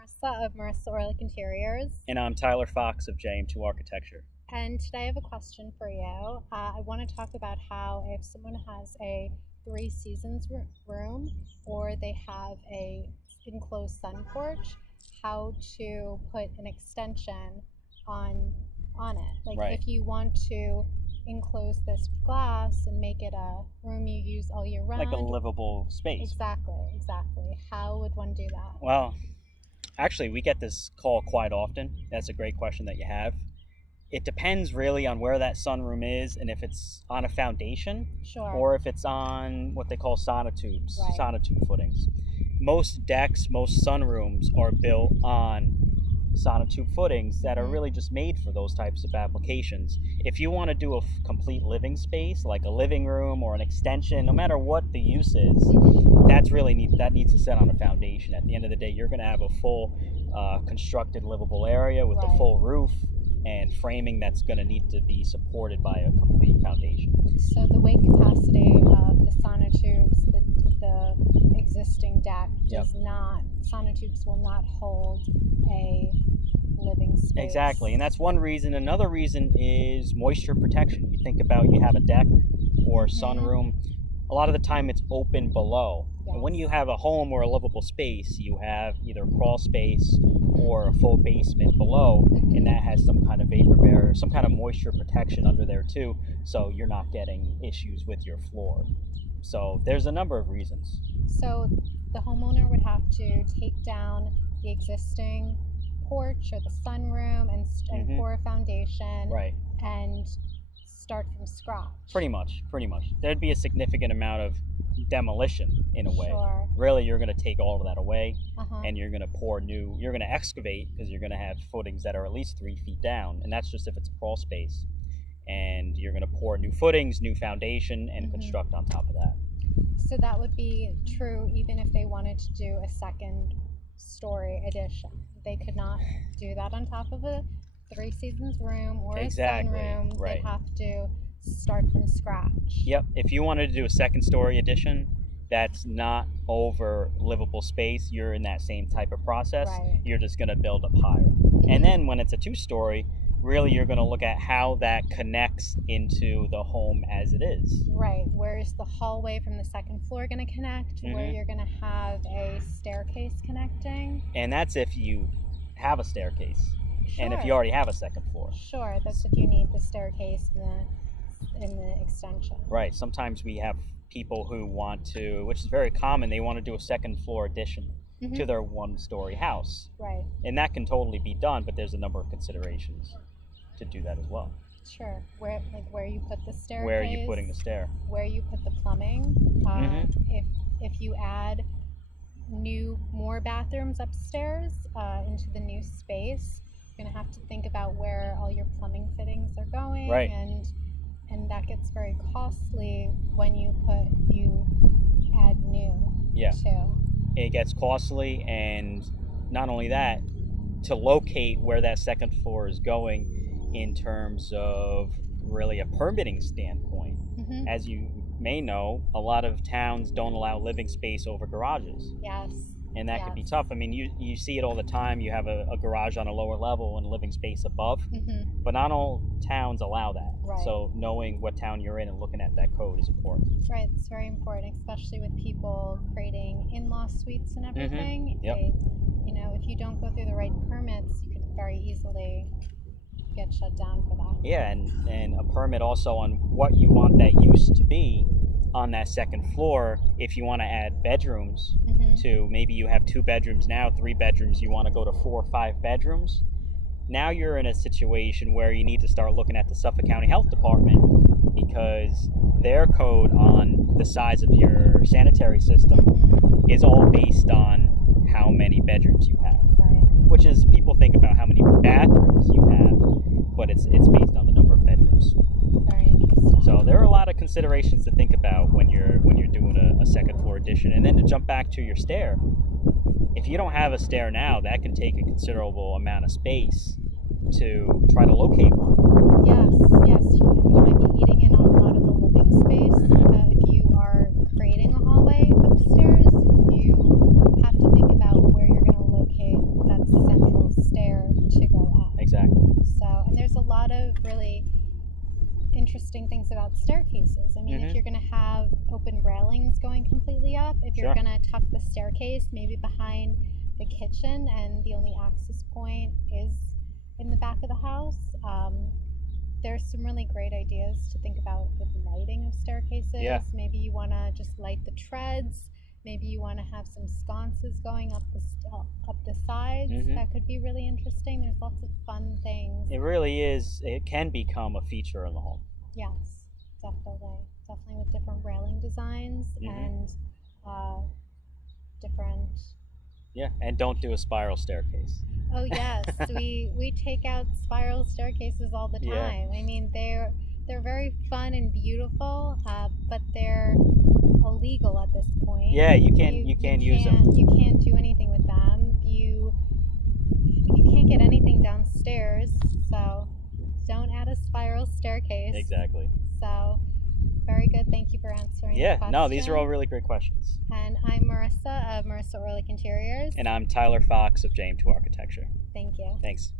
Marisa of Marisa Orlich Interiors. And I'm Tyler Fox of JM2 Architecture. And today I have a question for you. I want to talk about how if someone has a three seasons room or they have a enclosed sun porch, how to put an extension on it. Like Right. if you want to enclose this with glass and make it a room you use all year round. Like a livable space. Exactly. How would one do that? Well, actually, we get this call quite often. That's a great question that you have. It depends really on where that sunroom is and if it's on a foundation Sure. or if it's on what they call sonotubes, Right. sonotube footings. Most decks, most sunrooms are built on sonotube footings that are really just made for those types of applications. If you want to do a complete living space, like a living room or an extension, no matter what the use is, that needs to set on a foundation. At the end of the day, you're going to have a full constructed livable area with the Right. full roof and framing that's going to need to be supported by a complete foundation. So the weight capacity of the sonotubes, the existing deck does not, sonotubes will not hold a living space. Exactly, and that's one reason. Another reason is moisture protection. You think about, you have a deck or sunroom, a lot of the time it's open below. Yes. And when you have a home or a livable space, you have either crawl space or a full basement below, and that has some kind of vapor barrier, some kind of moisture protection under there too, so you're not getting issues with your floor. So there's a number of reasons. So the homeowner would have to take down the existing porch or the sunroom and pour a foundation, Right. and start from scratch. Pretty much. There'd be a significant amount of demolition in a way. Sure. Really, you're going to take all of that away, Uh-huh. and you're going to you're going to excavate, because you're going to have footings that are at least 3 feet down, and that's just if it's a crawl space. And you're going to pour new footings, new foundation, and construct on top of that. So that would be true even if they wanted to do a second story addition. They could not do that on top of a three seasons room or Exactly, a sunroom. right. They'd have to start from scratch. Yep. If you wanted to do a second story addition that's not over livable space, you're in that same type of process. Right. You're just going to build up higher. And then when it's a 2-story, really you're going to look at how that connects into the home as it is. Right. Where's the hallway from the second floor going to connect? Where you're going to have a staircase connecting? And that's if you have a staircase. Sure. And if you already have a second floor. Sure. That's if you need the staircase in the extension. Right. Sometimes we have people who want to, which is very common, they want to do a second floor addition to their 1-story house. Right. And that can totally be done, but there's a number of considerations to do that as well. Sure. Where you put the staircase. Where are you putting the stair? Where you put the plumbing. If you add more bathrooms upstairs into the new space, you're going to have to think about where all your plumbing fittings are going. Right. And that gets very costly when you add new. Yeah. Too. It gets costly, and not only that, to locate where that second floor is going in terms of really a permitting standpoint. As you may know, a lot of towns don't allow living space over garages. Yes. And that could be tough. I mean, you see it all the time. You have a garage on a lower level and living space above, but not all towns allow that. Right. So knowing what town you're in and looking at that code is important. Right, it's very important, especially with people creating in-law suites and everything. Yep. If you don't go through the right permits, you could very easily get shut down for that. Yeah, and a permit also on what you want that use to be on that second floor. If you want to add bedrooms to, maybe you have 2 bedrooms now, 3 bedrooms, you want to go to 4 or 5 bedrooms. Now you're in a situation where you need to start looking at the Suffolk County Health Department, because their code on the size of your sanitary system is all based on how many bedrooms you have. Right. Which is, people think about how many bathrooms you have, but it's based on the number of bedrooms. Very interesting. So there are a lot of considerations to think about when you're doing a second floor addition. And then to jump back to your stair, if you don't have a stair now, that can take a considerable amount of space to try to locate one. Yes, you might be eating in on a lot of the living space. If you are creating a hallway upstairs, you have to think about where you're going to locate that interesting things about staircases. I mean, if Mhm. you're going to have open railings going completely up, if you're Sure. going to tuck the staircase maybe behind the kitchen and the only access point is in the back of the house, there's some really great ideas to think about with lighting of staircases. Yeah. Maybe you want to just light the treads. Maybe you want to have some sconces going up up the sides. Mhm. That could be really interesting. There's lots of fun things. It really is. It can become a feature in the home. Yes, definitely with different railing designs and different. Yeah, and don't do a spiral staircase. Oh yes, we take out spiral staircases all the Yeah. time. I mean, they're very fun and beautiful, but they're illegal at this point. Yeah, you can't use them. You can't do anything with them. You can't get anything downstairs, so don't add a spiral staircase. Exactly. So very good. Thank you for answering the Yeah, question. no, these are all really great questions. And I'm Marissa of Marisa Orlich Interiors. And I'm Tyler Fox of J2 Architecture. Thank you. Thanks.